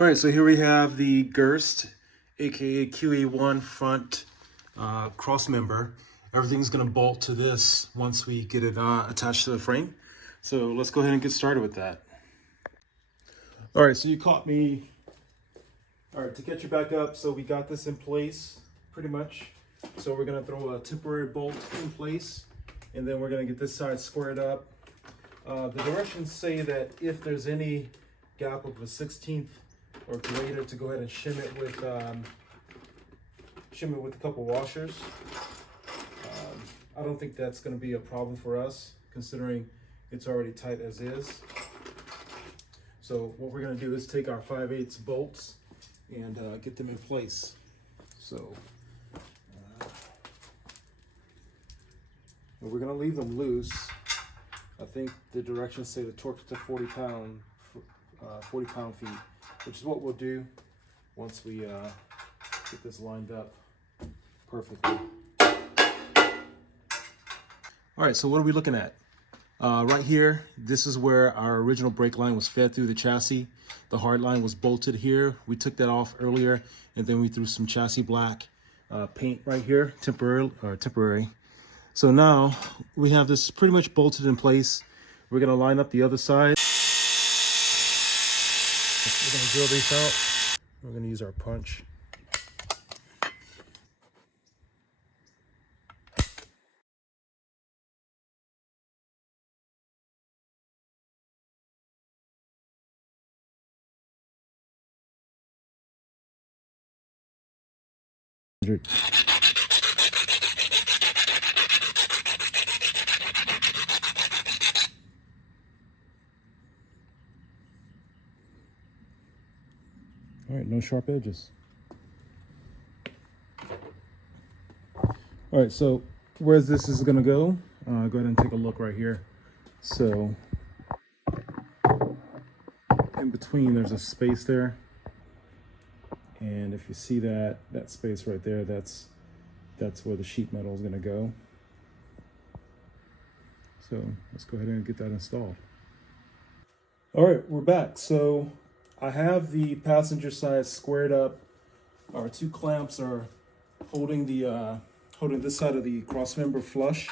All right, so here we have the Gerst, aka QA1 front cross member. Everything's gonna bolt to this once we get it attached to the frame. So let's go ahead and get started with that. All right, so you caught me. All right, to get you back up, so we got this in place pretty much. So we're gonna throw a temporary bolt in place, and then we're gonna get this side squared up. The directions say that if there's any gap of a 1/16 or greater, to go ahead and shim it with a couple washers. I don't think that's going to be a problem for us, considering it's already tight as is. So what we're going to do is take our 5/8 bolts and get them in place. So we're going to leave them loose. I think the directions say the torque to 40 pound-feet, which is what we'll do once we get this lined up perfectly. All right, so what are we looking at? Right here, this is where our original brake line was fed through the chassis. The hard line was bolted here. We took that off earlier, and then we threw some chassis black paint right here, temporary. So now we have this pretty much bolted in place. We're gonna line up the other side. We're gonna drill these out. We're gonna use our punch. All right, no sharp edges. All right, so where this is gonna go, go ahead and take a look right here. So in between, there's a space there. And if you see that space right there, that's where the sheet metal is gonna go. So let's go ahead and get that installed. All right, we're back. So I have the passenger side squared up. Our two clamps are holding this side of the cross member flush.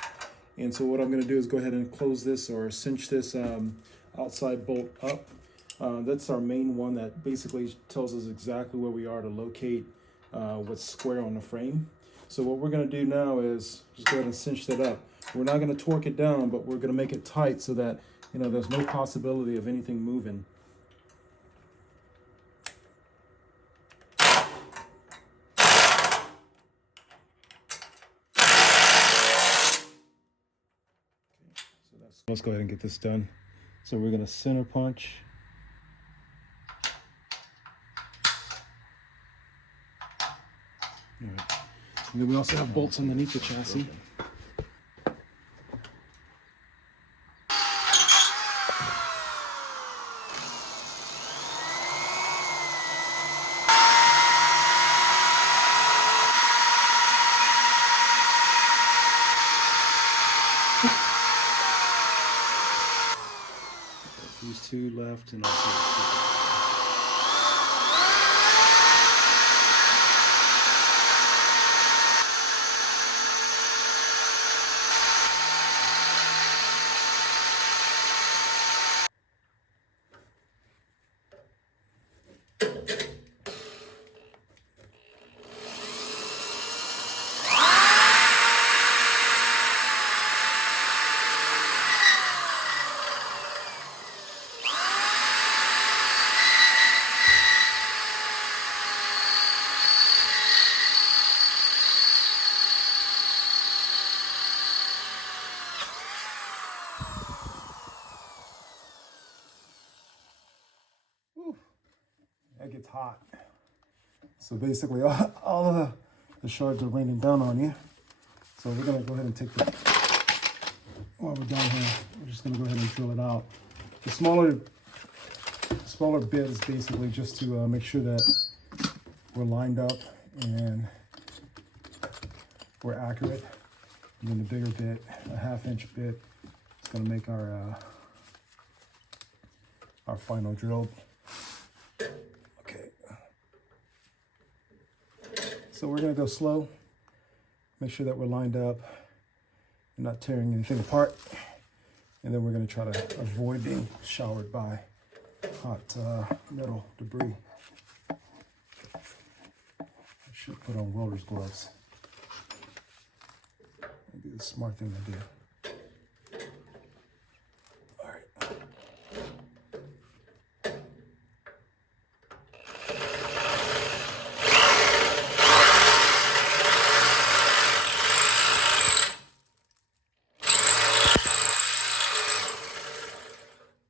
And so what I'm gonna do is go ahead and close this or cinch this outside bolt up. That's our main one that basically tells us exactly where we are to locate what's square on the frame. So what we're gonna do now is just go ahead and cinch that up. We're not gonna torque it down, but we're gonna make it tight so that there's no possibility of anything moving. Let's go ahead and get this done. So we're gonna center punch. All right. And then we also have bolts underneath the chassis. These two left and also that gets hot. So basically all of the shards are raining down on you. So we're gonna go ahead and take the, while we're down here, we're just gonna go ahead and drill it out. The smaller bit is basically just to make sure that we're lined up and we're accurate. And then the bigger bit, a 1/2 inch bit, is gonna make our final drill. Okay. So we're gonna go slow, make sure that we're lined up and not tearing anything apart. And then we're gonna try to avoid being showered by hot metal debris. I should put on welder's gloves. Maybe the smart thing to do. All right.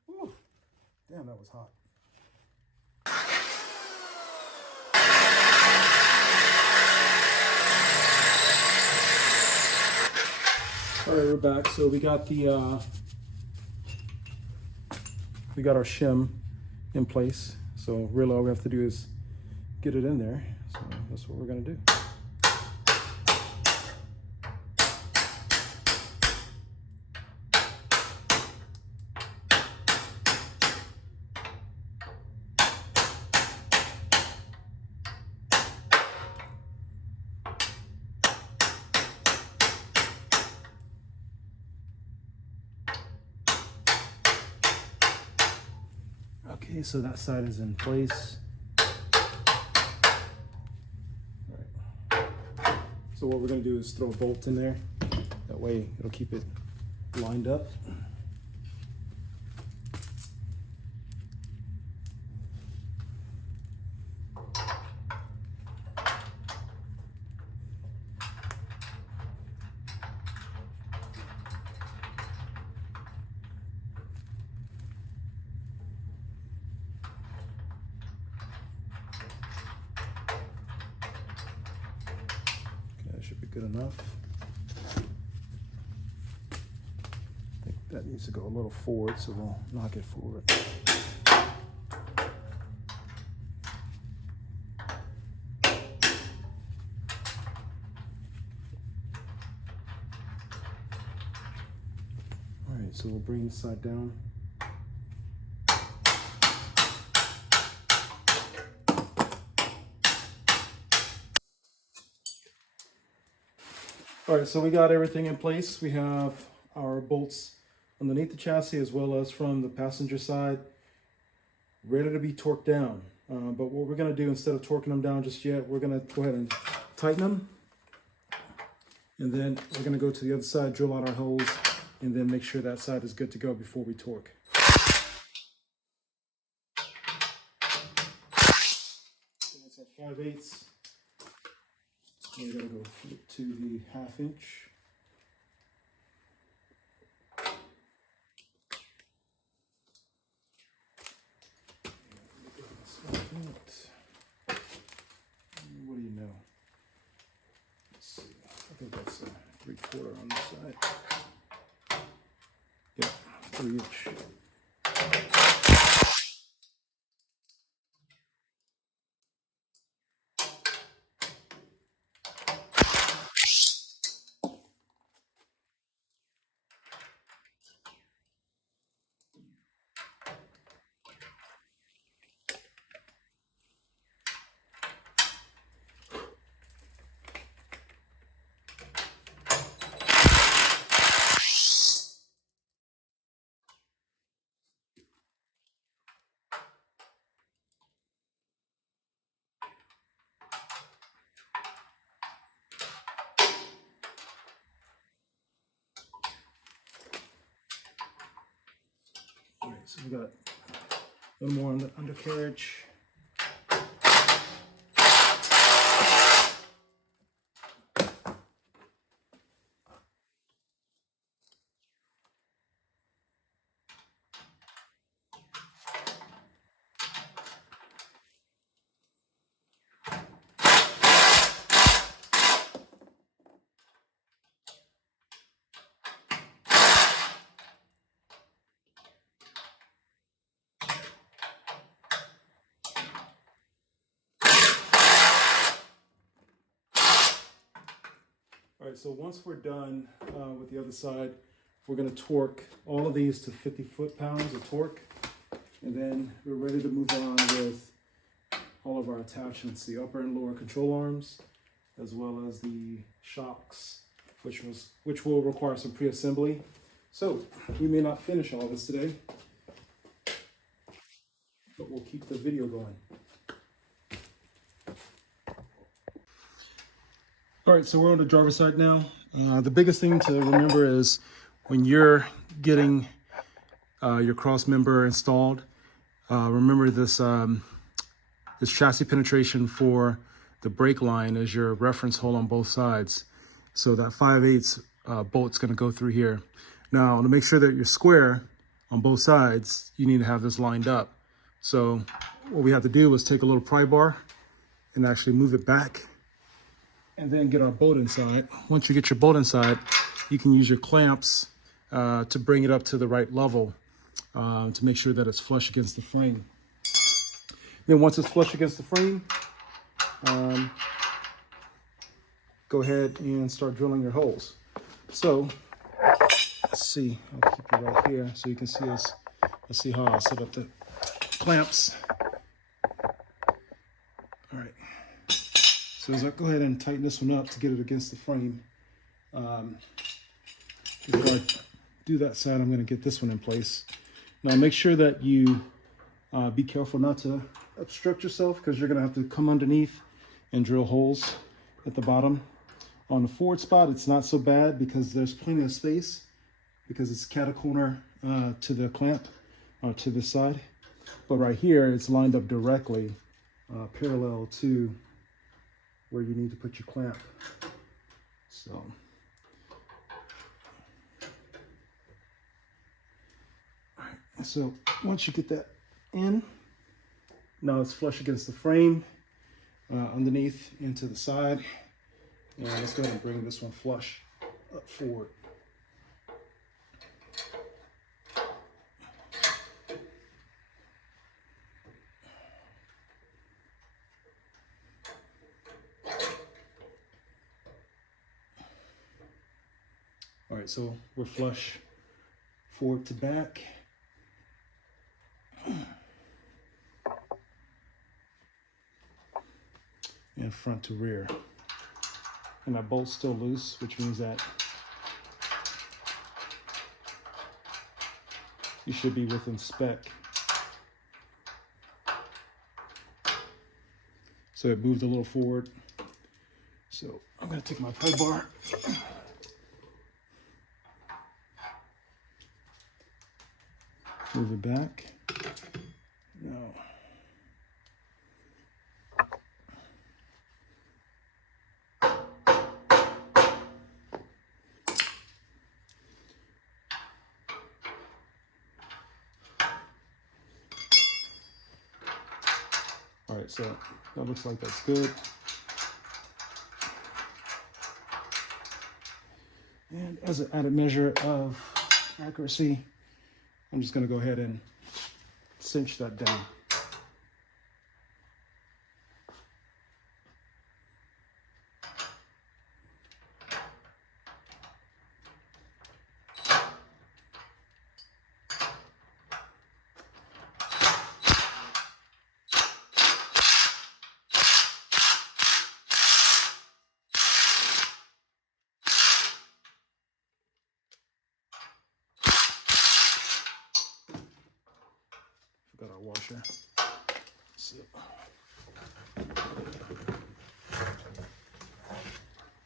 Whew. Damn, that was hot. All right, we're back. So we got the our shim in place. So really all we have to do is get it in there. So that's what we're gonna do. Okay, so that side is in place. All right. So what we're gonna do is throw a bolt in there. That way it'll keep it lined up. Should be good enough. I think that needs to go a little forward, so we'll knock it forward. All right, so we'll bring this side down. All right, so we got everything in place. We have our bolts underneath the chassis as well as from the passenger side, ready to be torqued down. But what we're gonna do, instead of torquing them down just yet, we're gonna go ahead and tighten them. And then we're gonna go to the other side, drill out our holes, and then make sure that side is good to go before we torque. So that's our 5/8. We're gonna go flip to the 1/2 inch. What do you know? Let's see. I think that's a 3/4 on this side. Yeah, 3 inch. All right, so we got a little more on the undercarriage. All right, so once we're done with the other side, we're going to torque all of these to 50 foot-pounds of torque, and then we're ready to move on with all of our attachments, the upper and lower control arms, as well as the shocks, which will require some pre-assembly. So we may not finish all this today, but we'll keep the video going. All right, so we're on the driver's side now. The biggest thing to remember is when you're getting your cross member installed, remember this this chassis penetration for the brake line is your reference hole on both sides. So that 5/8 bolt's going to go through here. Now, to make sure that you're square on both sides, you need to have this lined up. So what we have to do is take a little pry bar and actually move it back and then get our bolt inside. Once you get your bolt inside, you can use your clamps to bring it up to the right level to make sure that it's flush against the frame. Then once it's flush against the frame, go ahead and start drilling your holes. So let's see, I'll keep it right here so you can see this. Let's see how I'll set up the clamps. All right. So as I go ahead and tighten this one up to get it against the frame, before I do that side, I'm going to get this one in place. Now make sure that you be careful not to obstruct yourself, because you're going to have to come underneath and drill holes at the bottom. On the forward spot, it's not so bad because there's plenty of space, because it's catacorner to the clamp or to the side. But right here, it's lined up directly parallel to where you need to put your clamp. So so once you get that in, now it's flush against the frame, underneath into the side. And let's go ahead and bring this one flush up forward. All right, so we're flush forward to back. And front to rear. And that bolt's still loose, which means that you should be within spec. So it moved a little forward. So I'm gonna take my pry bar. Move it back. Now, all right, so that looks like that's good. And as an added measure of accuracy, I'm just going to go ahead and cinch that down. Got our washer. So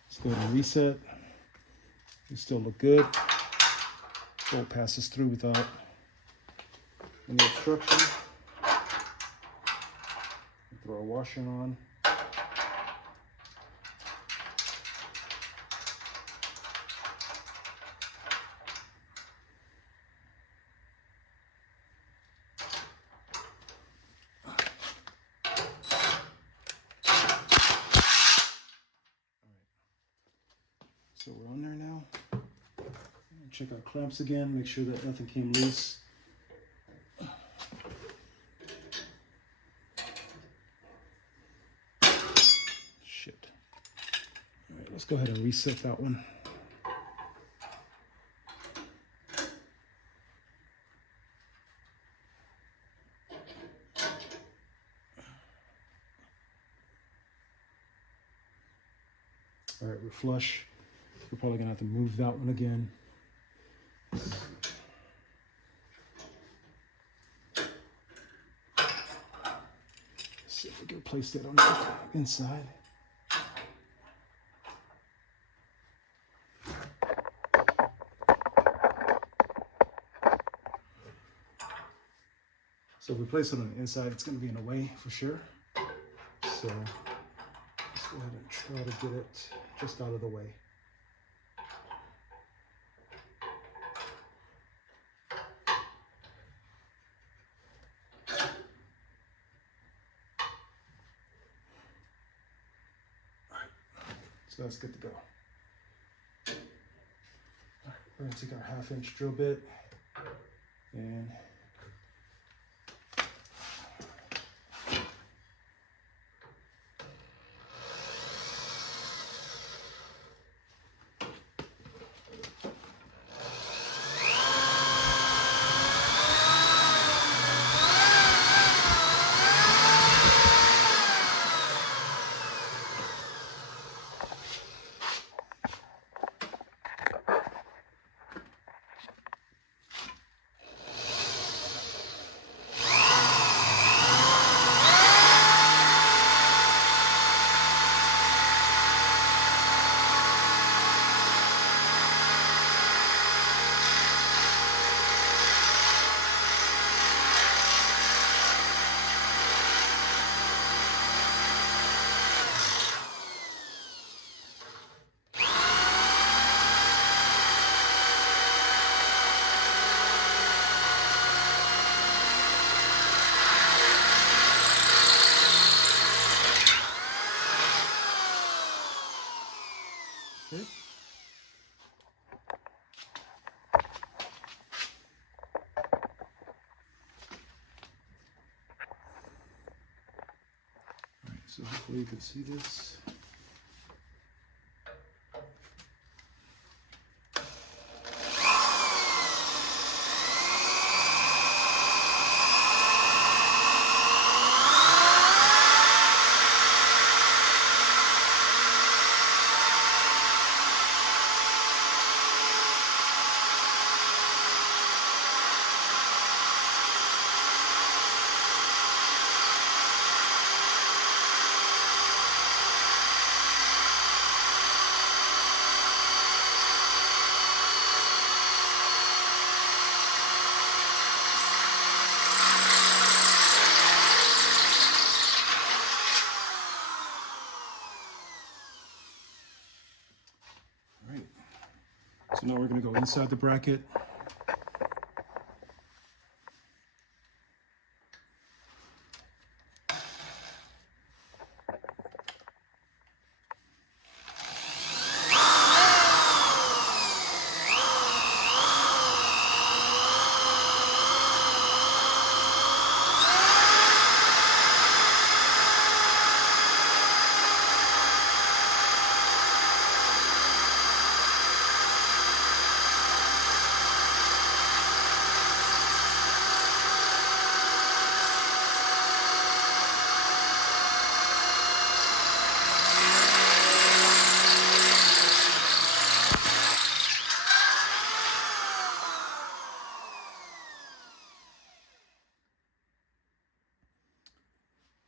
let's go ahead and reset. We still look good. Bolt passes through without any obstruction. Throw our washer on. So we're on there now. Check our clamps again, make sure that nothing came loose. Shit. All right, let's go ahead and reset that one. All right, we're flush. We're probably gonna have to move that one again. See if we can place that on the inside. So if we place it on the inside, it's going to be in the way for sure. So let's go ahead and try to get it just out of the way. So that's good to go. All right, we're gonna take our 1/2-inch drill bit and okay. All right, so hopefully you can see this. So now we're going to go inside the bracket.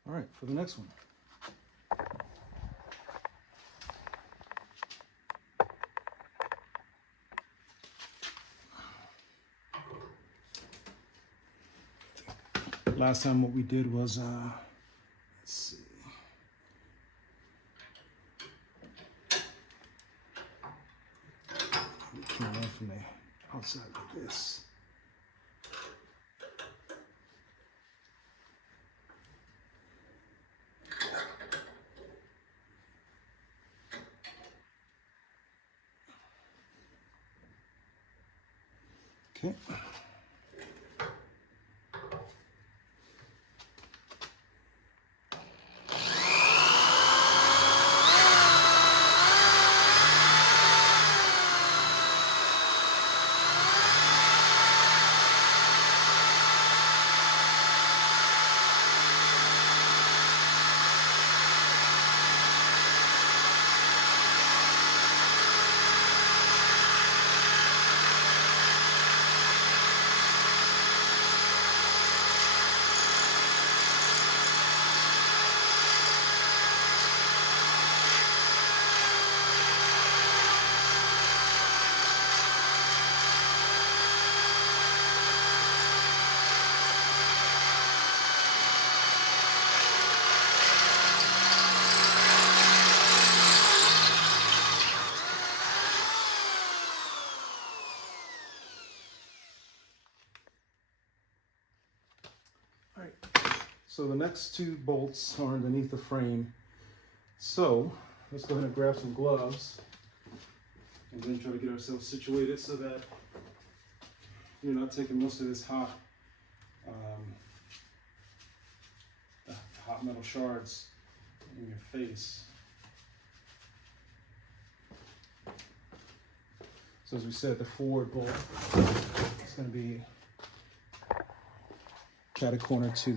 All right, for the next one. Last time what we did was, let's see. We came in from the outside like this. Okay. All right, so the next two bolts are underneath the frame. So let's go ahead and grab some gloves and then try to get ourselves situated so that you're not taking most of this hot metal shards in your face. So as we said, the forward bolt is going to be catty corner to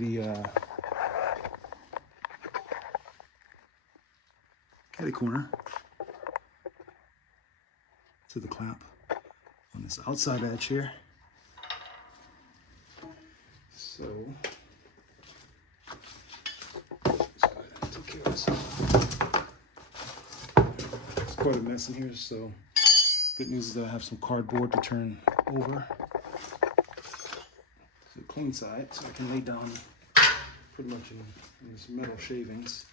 the clamp on this outside edge here. So let's go ahead and take care of this. It's quite a mess in here, so good news is that I have some cardboard to turn over. So clean side, so I can lay down pretty much in this metal shavings.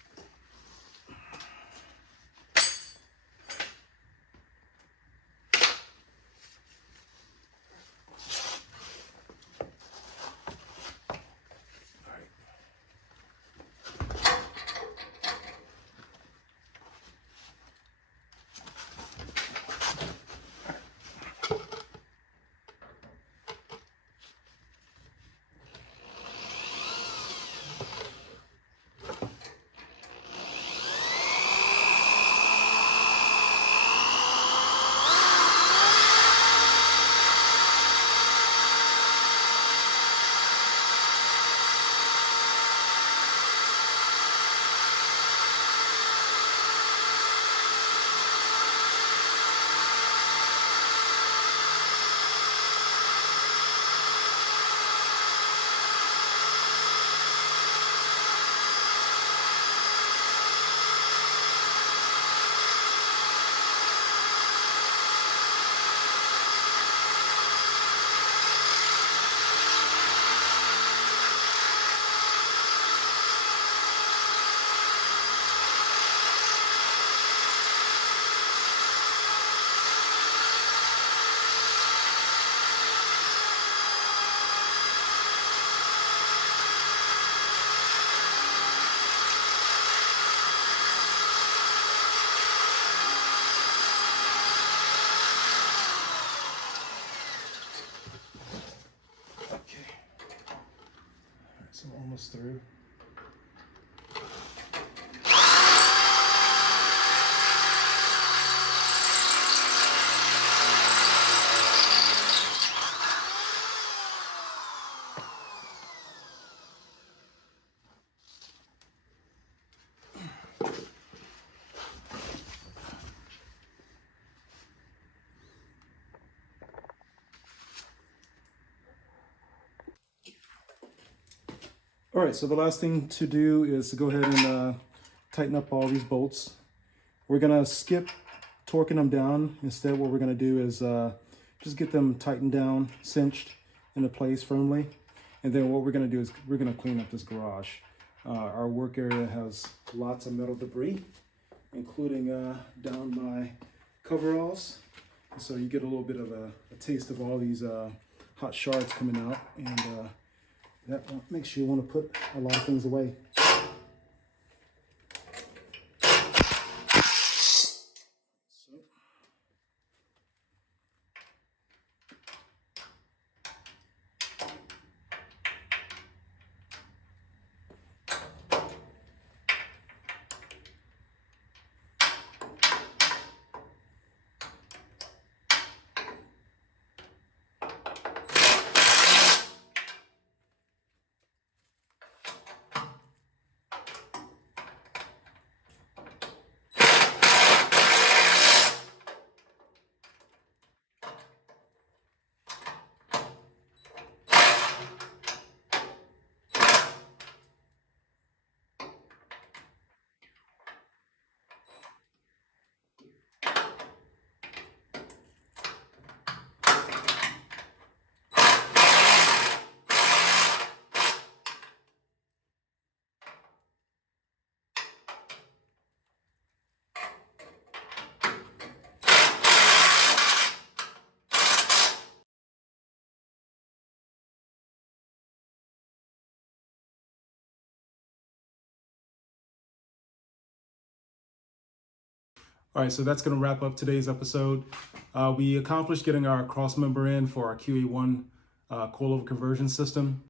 So almost through. All right, so the last thing to do is to go ahead and tighten up all these bolts. We're gonna skip torquing them down. Instead, what we're gonna do is just get them tightened down, cinched into place firmly. And then what we're gonna do is we're gonna clean up this garage. Our work area has lots of metal debris, including down my coveralls. So you get a little bit of a taste of all these hot shards coming out, and that makes you want to put a lot of things away. All right, so that's going to wrap up today's episode. We accomplished getting our crossmember in for our QA1 coilover conversion system.